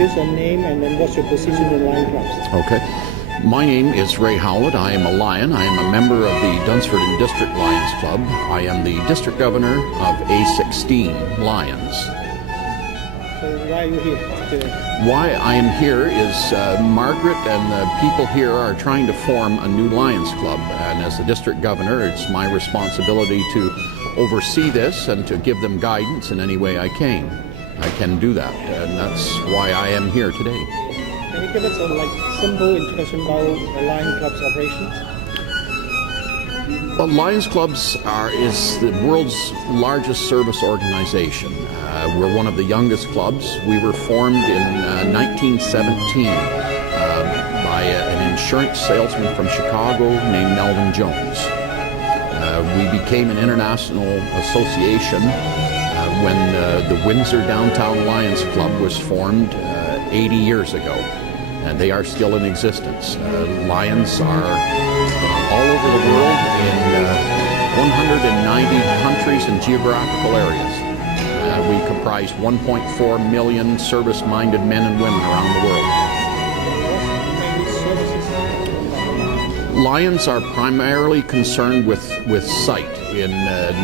introduce your name and then what's your position in Lion Clubs? Okay. My name is Ray Howlett. I am a Lion. I am a member of the Dunsford and District Lions Club. I am the District Governor of A16 Lions. So why are you here today? Why I am here is Margaret and the people here are trying to form a new Lions Club. And as the District Governor, it's my responsibility to oversee this and to give them guidance in any way I can do that. And that's why I am here today. Can you give us a simple introduction about the Lions Club's operations? Well, Lions Clubs is the world's largest service organization. We're one of the youngest clubs. We were formed in 1917 by an insurance salesman from Chicago named Melvin Jones. We became an international association when the Windsor Downtown Lions Club was formed 80 years ago. And they are still in existence. Lions are all over the world in 190 countries and geographical areas. We comprise 1.4 million service-minded men and women around the world. Lions are primarily concerned with sight. In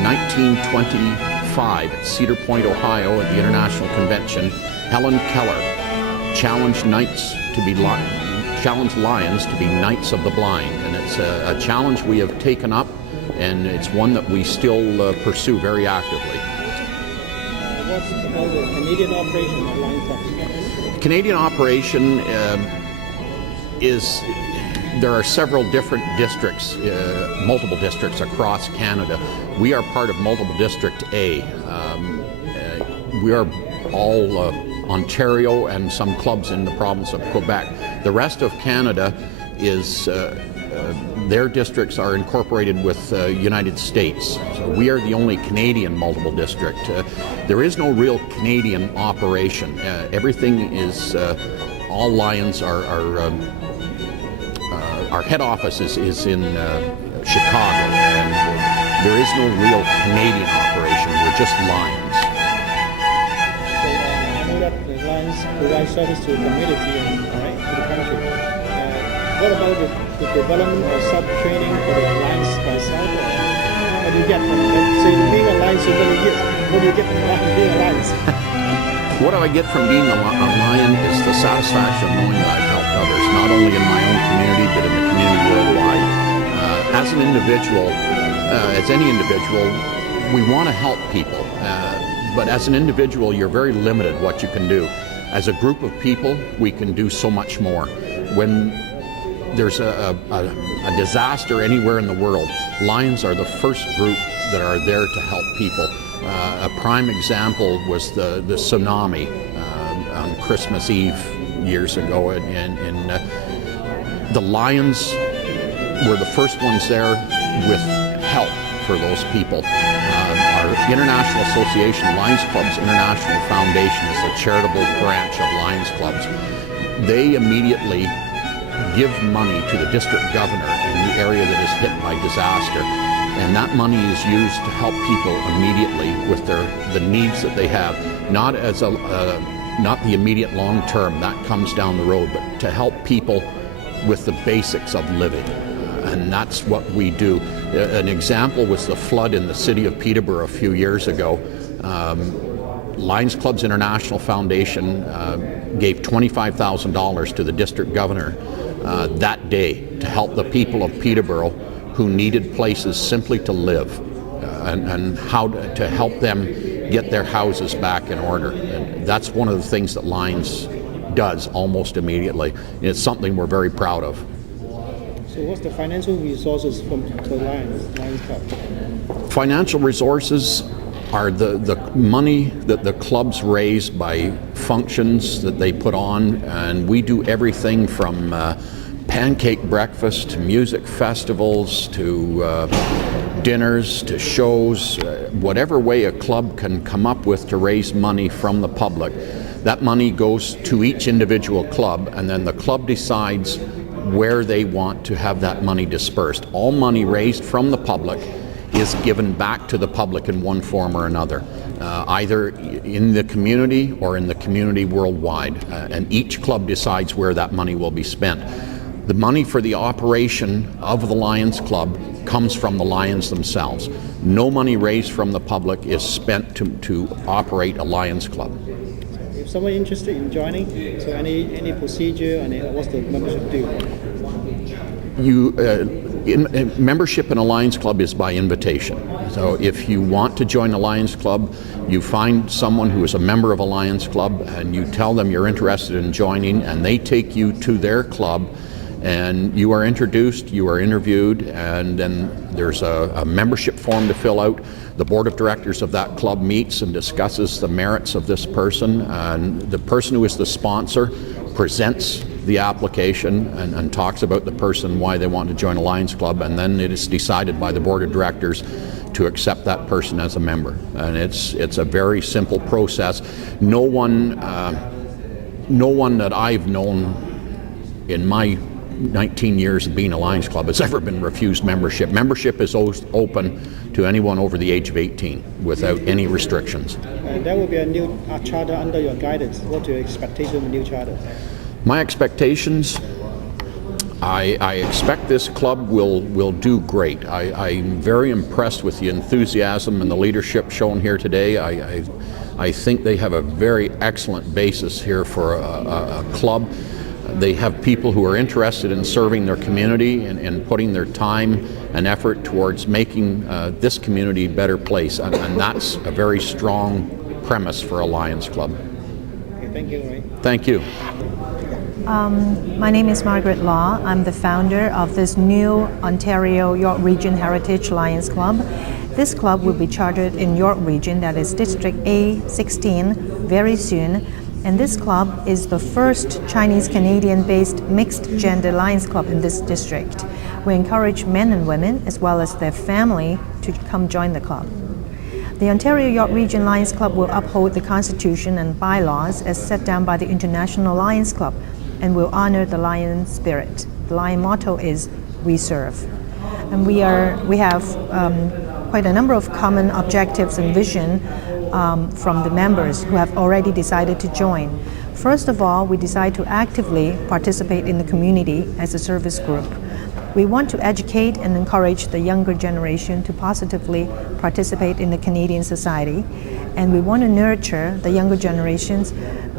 1925 at Cedar Point, Ohio, at the International Convention, Helen Keller challenged lions to be knights of the blind, and it's a challenge we have taken up, and it's one that we still pursue very actively. What's about the Canadian operation at Lions Clubs? Canadian operation there are several different districts, multiple districts across Canada. We are part of Multiple District A. We are all Ontario and some clubs in the province of Quebec. The rest of Canada is, their districts are incorporated with United States. So we are the only Canadian multiple district. There is no real Canadian operation. Everything is, all Lions our head office is in Chicago, and there is no real Canadian operation. We're just Lions. The Lions provide service to the community and to the country. What about the development or sub-training for the Lions by itself? What do you get from it? So you're being a Lion so many years. What do you get from being a Lion? What do I get from being a Lion is the satisfaction of knowing that I've helped others, not only in my own community, but in the community worldwide. As an individual, as any individual, we want to help people. But as an individual, you're very limited what you can do. As a group of people, we can do so much more. When there's a disaster anywhere in the world, Lions are the first group that are there to help people. A prime example was the tsunami on Christmas Eve years ago, and the Lions were the first ones there with help for those people. Our international association, Lions Clubs International Foundation, is a charitable branch of Lions Clubs. They immediately give money to the district governor in the area that is hit by disaster, and that money is used to help people immediately with the needs that they have, not as not the immediate long term, that comes down the road, but to help people with the basics of living. And that's what we do. An example was the flood in the city of Peterborough a few years ago. Lions Clubs International Foundation gave $25,000 to the district governor that day to help the people of Peterborough who needed places simply to live and how to help them get their houses back in order. And that's one of the things that Lions does almost immediately. It's something we're very proud of. So what's the financial resources from the Lions Club? Financial resources are the money that the clubs raise by functions that they put on, and we do everything from pancake breakfast to music festivals to dinners to shows, whatever way a club can come up with to raise money from the public. That money goes to each individual club, and then the club decides where they want to have that money dispersed. All money raised from the public is given back to the public in one form or another, either in the community or in the community worldwide, and each club decides where that money will be spent. The money for the operation of the Lions Club comes from the Lions themselves. No money raised from the public is spent to operate a Lions Club. If someone interested in joining, so any procedure and what's the membership due? Membership in a Lions Club is by invitation. So if you want to join a Lions Club, you find someone who is a member of a Lions Club and you tell them you're interested in joining, and they take you to their club, and you are introduced, you are interviewed, and then there's a membership form to fill out. The board of directors of that club meets and discusses the merits of this person, and the person who is the sponsor presents the application and talks about the person, why they want to join a Lions Club, and then it is decided by the board of directors to accept that person as a member. And it's a very simple process. No one that I've known in my 19 years of being a Lions Club has ever been refused membership. Membership is open to anyone over the age of 18 without any restrictions. There will be a new charter under your guidance. What are your expectations of the new charter? My expectations, I expect this club will do great. I'm very impressed with the enthusiasm and the leadership shown here today. I think they have a very excellent basis here for a club. They have people who are interested in serving their community and putting their time and effort towards making this community a better place, and that's a very strong premise for a Lions Club. Okay, thank you, Ray. Thank you. My name is Margaret Law. I'm the founder of this new Ontario York Region Heritage Lions Club. This club will be chartered in York Region, that is District A16, very soon. And this club is the first Chinese-Canadian-based mixed-gender Lions Club in this district. We encourage men and women, as well as their family, to come join the club. The Ontario York Region Lions Club will uphold the Constitution and bylaws as set down by the International Lions Club, and will honor the Lion spirit. The Lion motto is, "We serve." And we have quite a number of common objectives and vision from the members who have already decided to join. First of all, we decide to actively participate in the community as a service group. We want to educate and encourage the younger generation to positively participate in the Canadian society, and we want to nurture the younger generations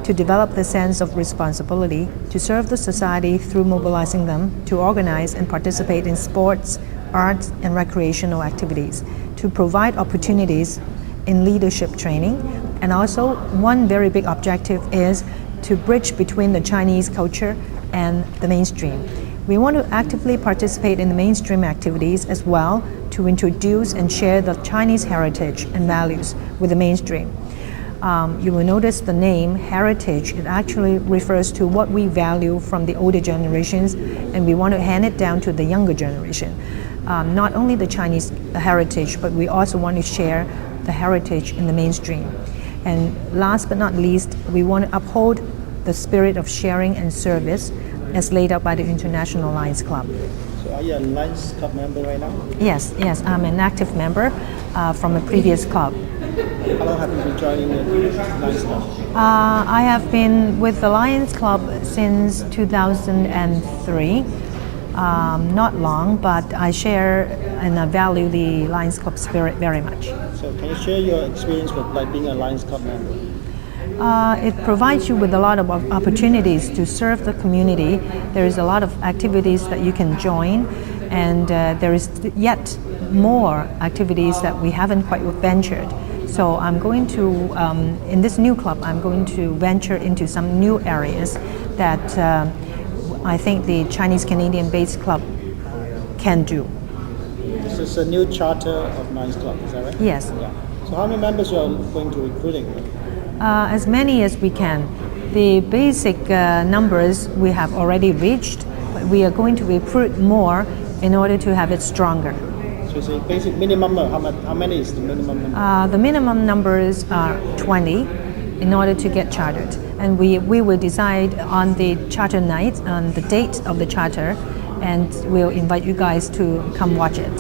to develop the sense of responsibility to serve the society through mobilizing them to organize and participate in sports, arts, and recreational activities, to provide opportunities in leadership training. And also, one very big objective is to bridge between the Chinese culture and the mainstream. We want to actively participate in the mainstream activities as well, to introduce and share the Chinese heritage and values with the mainstream. You will notice the name heritage. It actually refers to what we value from the older generations, and we want to hand it down to the younger generation. Not only the Chinese heritage, but we also want to share the heritage in the mainstream. And last but not least, we want to uphold the spirit of sharing and service as laid out by the International Lions Club. So are you a Lions Club member right now? Yes, I'm an active member from a previous club. How long have you been joining the Lions Club? I have been with the Lions Club since 2003. Not long, but I share and I value the Lions Club spirit very much. So can you share your experience with being a Lions Club member? It provides you with a lot of opportunities to serve the community. There is a lot of activities that you can join, and there is yet more activities that we haven't quite ventured. So I'm going to, in this new club, I'm going to venture into some new areas that I think the Chinese-Canadian-based club can do. This is a new charter of Lions Club, is that right? Yes. Yeah. So how many members you are going to recruiting? As many as we can. The basic numbers we have already reached, but we are going to recruit more in order to have it stronger. So the basic minimum, how many is the minimum number? The minimum numbers are 20 in order to get chartered. And we will decide on the charter night, on the date of the charter, and we'll invite you guys to come watch it.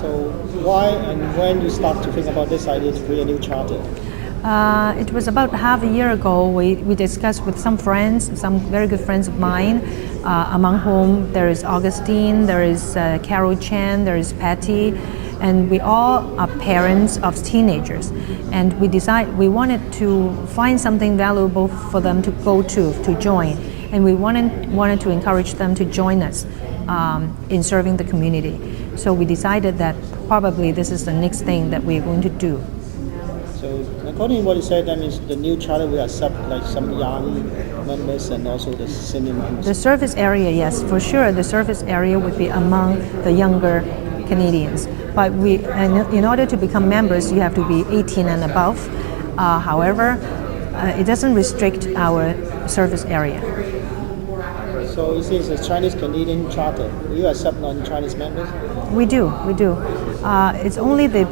So So why and when you start to think about this idea to create a new charter? It was about half a year ago. We discussed with some friends, some very good friends of mine, among whom there is Augustine, there is Carol Chan, there is Patty, and we all are parents of teenagers. And we decided we wanted to find something valuable for them to go to join. And we wanted to encourage them to join us in serving the community. So we decided that probably this is the next thing that we're going to do. So according to what you said, that means the new charter will accept like some young members and also the senior members. The service area, yes, for sure. The service area would be among the younger Canadians. But in order to become members, you have to be 18 and above. However, it doesn't restrict our service area. So it is a Chinese-Canadian charter. Will you accept non-Chinese members? We do. It's only the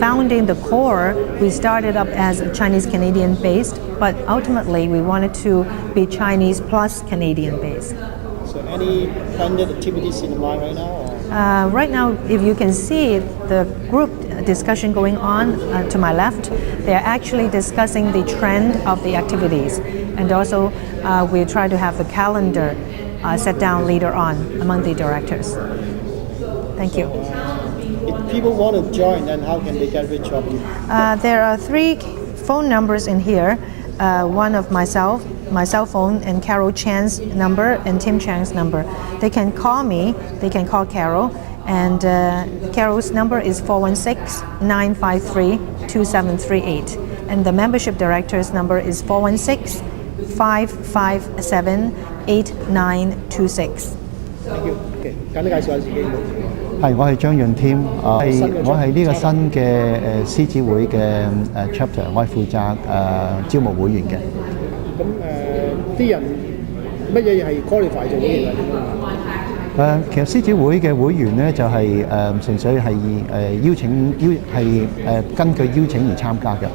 founding, the core, we started up as Chinese-Canadian based, but ultimately we wanted to be Chinese plus Canadian based. So any planned activities in mind right now? Or? Right now, if you can see the group discussion going on to my left, they're actually discussing the trend of the activities. And also, we try to have the calendar set down later on among the directors. Thank you. If people want to join, then how can they get reach of you? There are 3 phone numbers in here. One of my cell phone and Carol Chan's number and Tim Chang's number. They can call me, they can call Carol, and Carol's number is 416-953-2738. And the membership director's number is 416-557-8926. Thank you. Okay，簡單介紹下自己。係，我係張潤添，我係呢個新嘅獅子會嘅chapter，我係負責招募會員嘅。咁啲人乜嘢係 qualify 做會員啊？其實獅子會嘅會員咧就係純粹係根據邀請而參加嘅。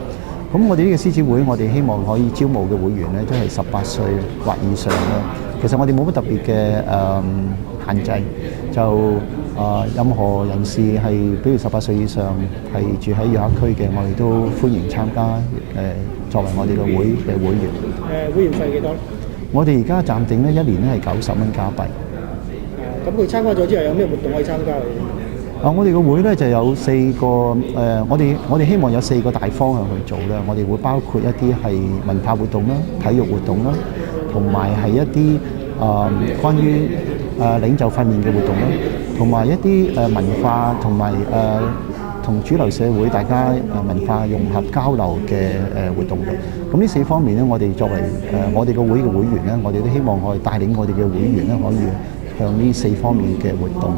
咁我哋呢個獅子會，我哋希望可以招募嘅會員咧都係18歲或以上啦。其實我哋冇乜特別嘅限制，就任何人士係比如18歲以上係住喺約克區嘅，我哋都歡迎參加作為我哋嘅會嘅會員。會員費幾多？我哋而家暫定咧1年咧係90蚊加幣。咁佢參加咗之後有咩活動可以參加？我哋個會咧就有4個我哋希望有4個大方向去做啦。我哋會包括一啲係文化活動啦、體育活動啦，同埋係一啲關於領袖訓練嘅活動啦，同埋一啲文化同埋同主流社會大家文化融合交流嘅活動嘅。咁呢4方面咧，我哋作為我哋個會嘅會員咧，我哋都希望我哋帶領我哋嘅會員咧，可以向呢4方面嘅活動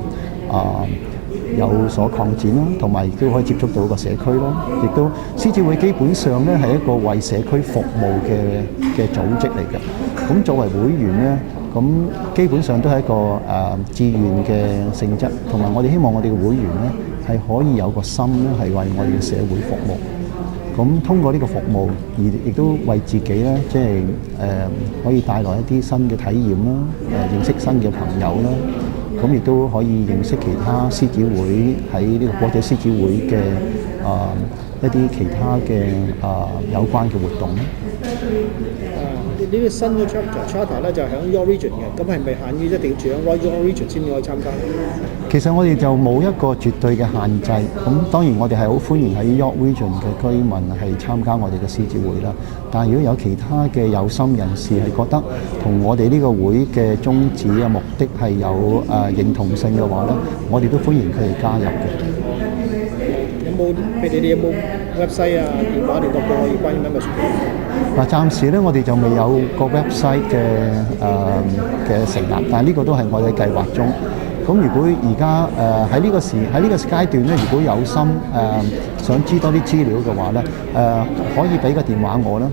有所擴展啦，同埋亦都可以接觸到個社區啦。亦都獅子會基本上咧係一個為社區服務嘅組織嚟嘅。咁作為會員咧，咁基本上都係一個志願嘅性質，同埋我哋希望我哋嘅會員咧係可以有個心咧係為我哋嘅社會服務。咁通過呢個服務，而亦都為自己咧，即係可以帶來一啲新嘅體驗啦，認識新嘅朋友啦。咁亦都可以認識其他獅子會喺呢個國際獅子會嘅一啲其他嘅有關嘅活動咧。呢個新嘅 charter 咧就喺 York Region 嘅，咁係咪限於一定要住喺 York Region 先可以參加？其實我哋就冇一個絕對嘅限制，咁當然我哋係好歡迎喺 York Region 嘅居民係參加我哋嘅獅子會啦。但係如果有其他嘅有心人士係覺得同我哋呢個會嘅宗旨啊目的係有認同性嘅話咧，我哋都歡迎佢哋加入嘅。你哋有冇 website 啊、電話聯絡過可以關於 membership？暫時咧我哋就未有個 website 嘅成立，但係呢個都係我哋計劃中。咁如果而家喺呢個階段咧，如果有心想知多啲資料嘅話咧，可以俾個電話我啦。